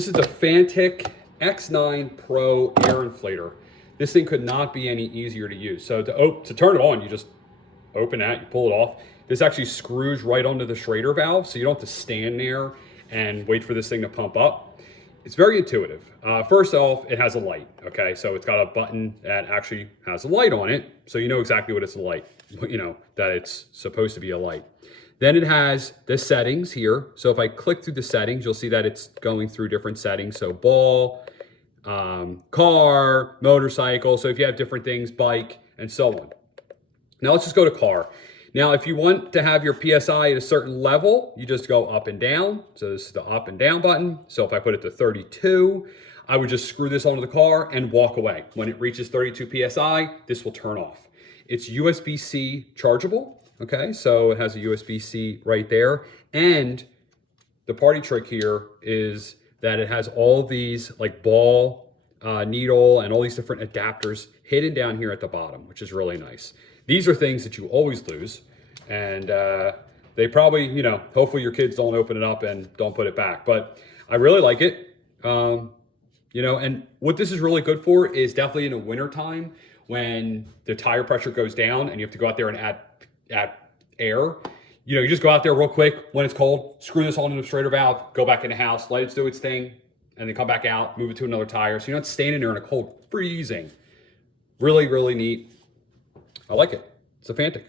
This is a Fanttik X9 Pro air inflator. This thing could not be any easier to use. So to turn it on, you just open that, you pull it off. This actually screws right onto the Schrader valve, so you don't have to stand there and wait for this thing to pump up. It's very intuitive. First off, it has a light, okay? So it's got a button that actually has a light on it, so you know exactly what it's a light, you know, that it's supposed to be a light. Then it has the settings here. So if I click through the settings, you'll see that it's going through different settings. So ball, car, motorcycle. So if you have different things, bike, and so on. Now let's just go to car. Now, if you want to have your PSI at a certain level, you just go up and down. So this is the up and down button. So if I put it to 32, I would just screw this onto the car and walk away. When it reaches 32 PSI, this will turn off. It's USB-C chargeable. Okay, so it has a USB-C right there. And the party trick here is that it has all these like ball, needle, and all these different adapters hidden down here at the bottom, which is really nice. These are things that you always lose. And they probably, you know, hopefully your kids don't open it up and don't put it back. But I really like it. You know, and what this is really good for is definitely in the winter time when the tire pressure goes down and you have to go out there and add air. You know, you just go out there real quick when it's cold, screw this on into the Schrader valve, go back in the house, let it do its thing, and then come back out, move it to another tire. So you're not standing there in a cold, freezing. Really, really neat. I like it. It's a Fanttik.